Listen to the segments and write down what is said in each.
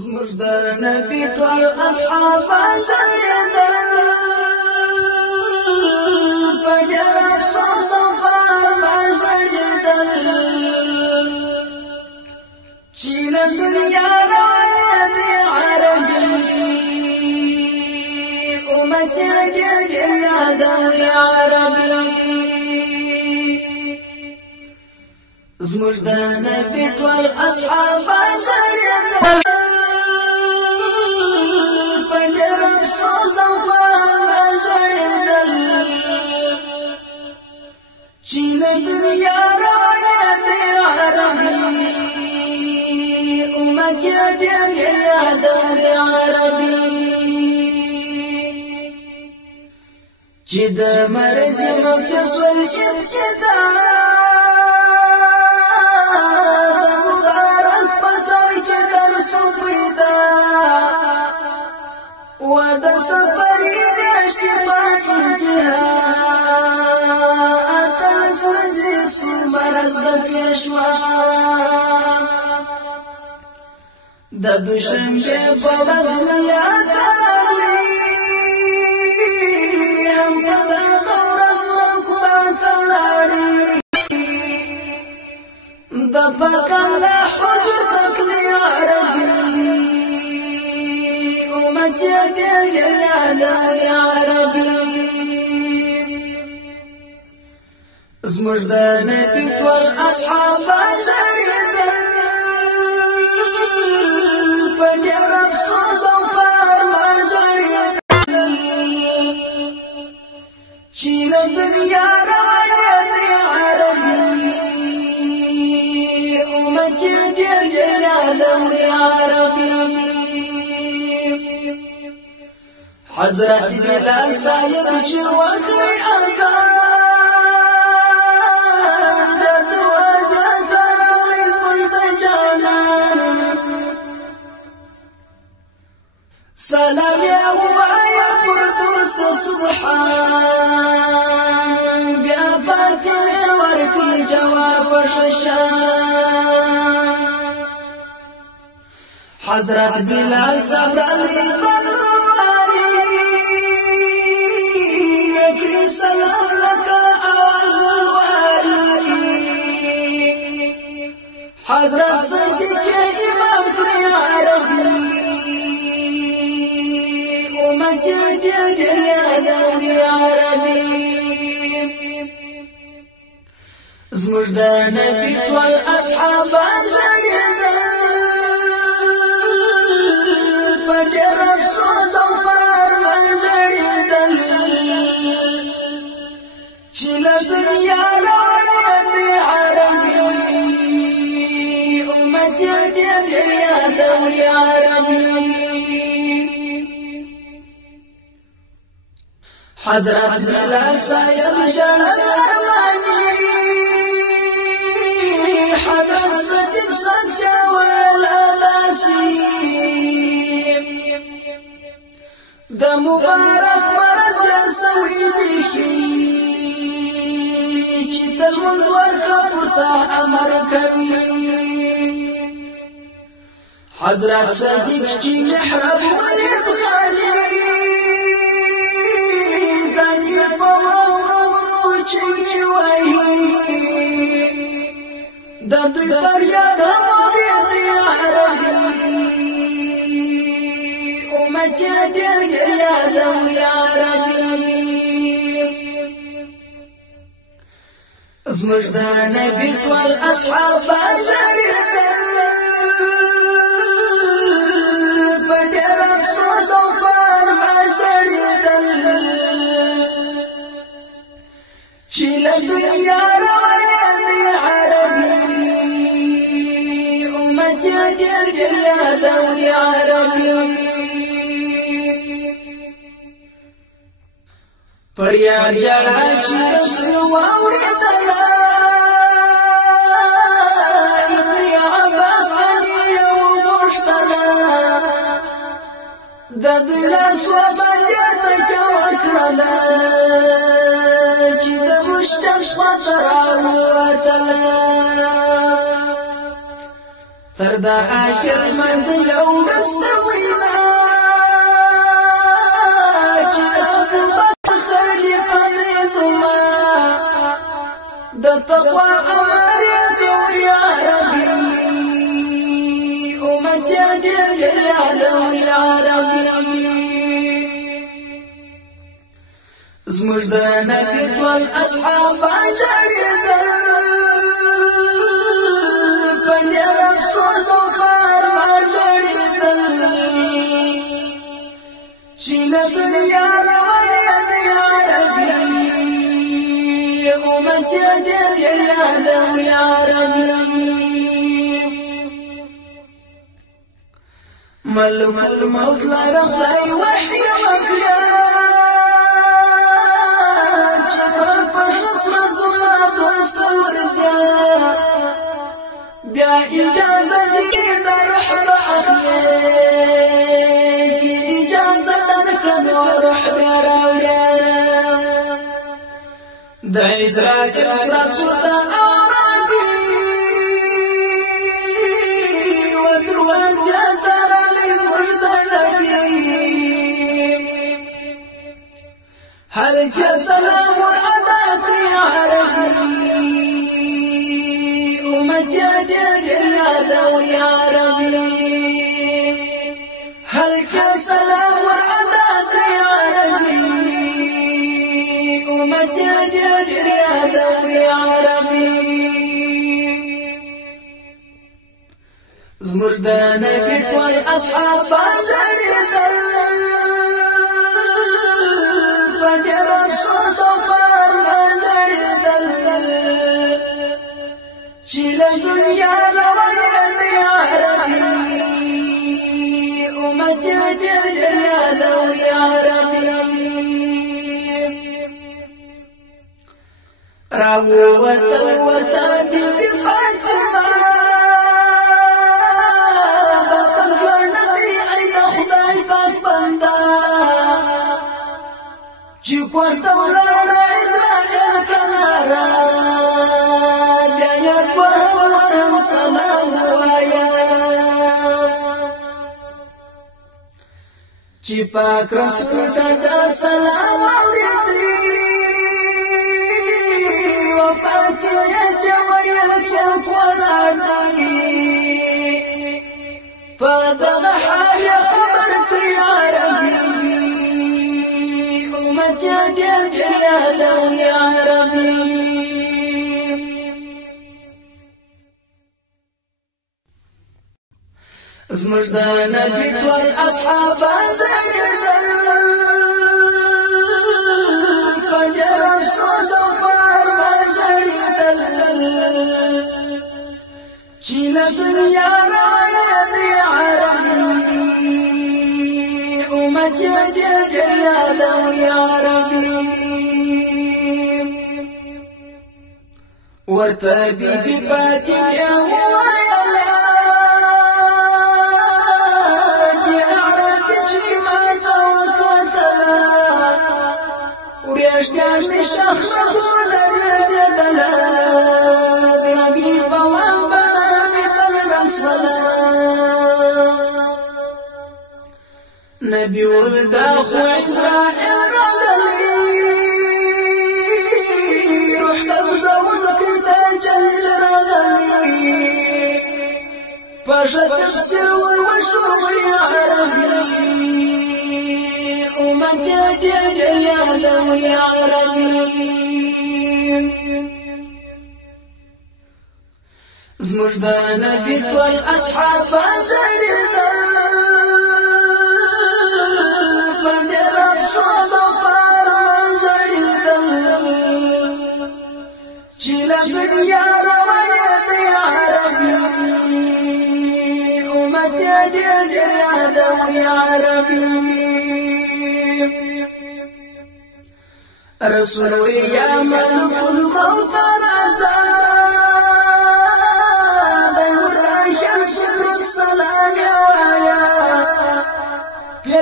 زموږ د نبی ټول اصحاب جړېدل په ډېر افسوس او غم جړېدل چې له دنیا روانه دی عربي امت ډېر یاد عربي زموږ د نبی ټول اصحاب جړېدل دنیا روانه دی عربي امت ډېر یاد عربي چې د مرز موت سول ابتدا د مبارک پسر کې درسو پیدا و د سفر میاشتې په انتها مرز د پیشوا د دوشنبه په ورځ یاد راوړي هم په دغه ورځ موږ ته لاړې د پاک الله حضور تکلی عربي امت ډېر یاد عربي زموږ د نبی ټول اصحاب جړېدل په ډېر افسوس او غم جړېدل چې له دنیا روانه دی عربي امت ډېر یاد عربي حضرت بلال صاحب چې وکړي اذان سلام یا وایا پر دوست سبحان بیا پاتې ورکی جواب ششان حضرت بلال صبر علی بلواری یکی سلام لکا اول واری حضرت صدیق امام کلی عربی ډېر یاد عربي زموږ د نبی ټول اصحاب جړېدل په ډېر افسوس او غم جړېدل چې له دنیا روانه دی عربي امت ډېر یاد عربي حضرت بلال صاحب جړل ارماني حضرت صدیق سچول اداسي د مبارک مرد سوي بخي چې تل منور کړه امر کوي حضرت صدیق چې محراب ولید غالي د دوی فریاد هم دی عربي امت ډېر یاد عربي زموږ د نبی ټول اصحاب جړېدل په ډېر افسوس او غم جړېدل چې له دنیا روانه دی عربي امت ډېر یاد عربي فریاد ژړا چې رسول واورېدل ابن عباس علي وغوښتل د دوی لاس وباندې تکیه وکړل چې د مشتق خواته راووتل تر دا آخر مند یو أمتي دير يا عربي زموږ د نبي ټول اصحاب جړېدل په ډېر افسوس او خار ما جړېدل چې له دنیا روان یم یا ربي امتي ډېر یا ربي ملک الموت لرغلی وحي وکړه بیا اجازه دې د روح په اخلي اجازه درکړه روح بیا راوړه د عزرائیل سرات سودا عربي ودروازه ترالي ولد النبي هل سلام اداك يا عربي مجادر الله يا ربي هل كسلام وعداك يا ربي ومجادر الله يا ربي زمر د نبي ټول اصحاب جړېدل فجر افسوس او خار ما جړېدل چې له دنیا روان یم یا ربي امتي ډېر یا ربي راووتل ورته بيبي فاطمه باطن ژوندۍ ای د خدای پاک بنده چې کورته ولاړه عزرائیل کناره سلام وایا چې پاک رسول صدا سلام اورېدي او پاتې چې ویل څوک ولاړ دی په دغه حال خبر کوي عربي امتي ډېر یا عربي زموږ د نبي ټول اصحاب جړېدل په ډېر افسوس او خار ما جړېدل چې له دنیا روان یم یا عربي امتي ډېر یا ربي ورته بيبي فاطمه اشتاش الشخص ولدل نبي بوان بنامي بالرأس نبي ولد اخو عزرائيل رجلي رحت بزوج كده جليل رجلي باشا تفسير والمشروع يا عربي ومن تدير يا عربي زموږ د نبي ټول اصحاب جړېدل په ډېر افسوس او خار ما جړېدل چې له دنیا روان یم یا ربي امتي ډېر یا عربي رسول يا ملك الموت رضا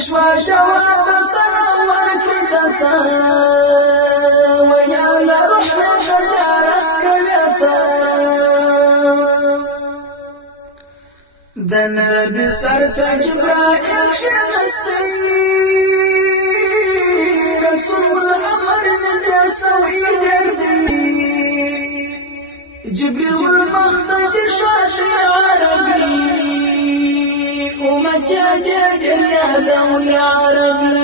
پیشوا جواب سلام ورکړی دتا ویا له روح تجارت کوي د نبی سر جبرائیل شمستی رسول الامر ندی سوی دردی جبريل والمخدج شاطئ عربي أمتي دير يا دولي عربي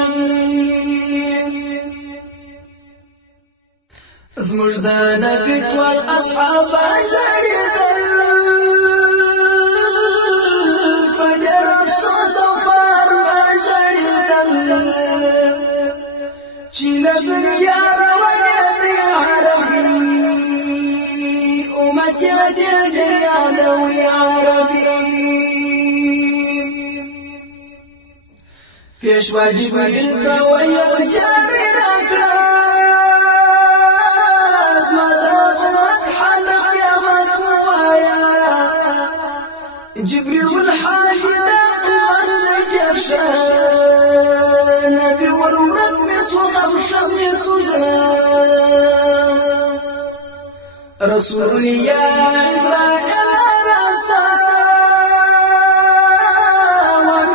زموږ د نبي ټول اصحاب جړېدل په ډېر افسوس او پروا جړېدل چې له دنیا روانې دي عربي أمتي دير يا دولي عربي پیشوا جبریل ته ویل جاري راکړه جبريل والحاج لا أمد جرشا نبي والورد مسوغ بشمس رسول يا إسرائيل راسا ومن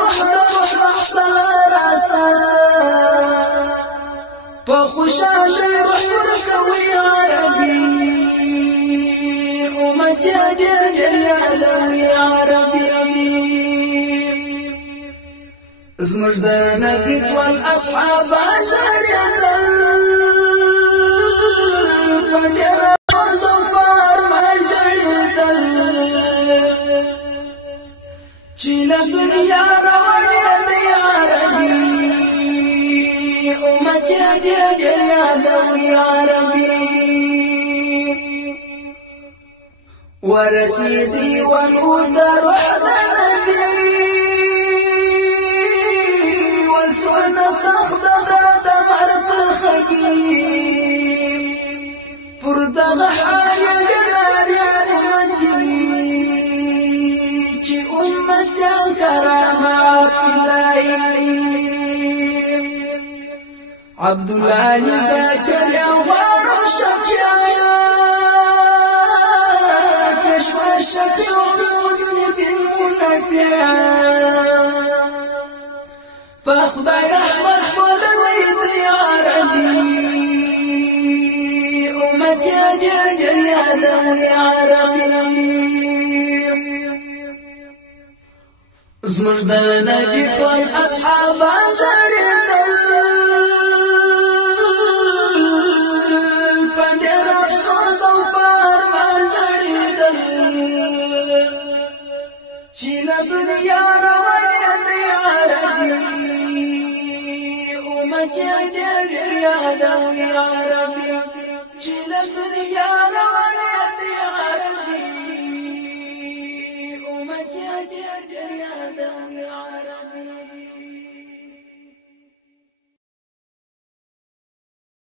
روح أحسن راسا فخشاش روح وركوي عربي أمتي دير يا دولي عربي زموږ د نبي ټول اصحاب جړېدل په ډېر افسوس او پروا جړېدل چې له دنیا روانې دي عربي أمتي دير يا دولي عربي ورسيدي والهدى رحنا نبي والسنة صخدة دمرت الخجيم فردغ حالي قرار يا أمتي جي أمتي كرامات الله عبد الله زاكر يا وارو شفيع الشفيع المذنب المنفع فاخضع رحمة ولويد يا عربي أمتي دير يا دولي عربي زموږ د نبي ټول اصحاب جړېدل په ډېر افسوس او پروا جړېدل چې له دنیا روانې دي عربي أمتي دير يا دولي عربي چې له دنیا روانې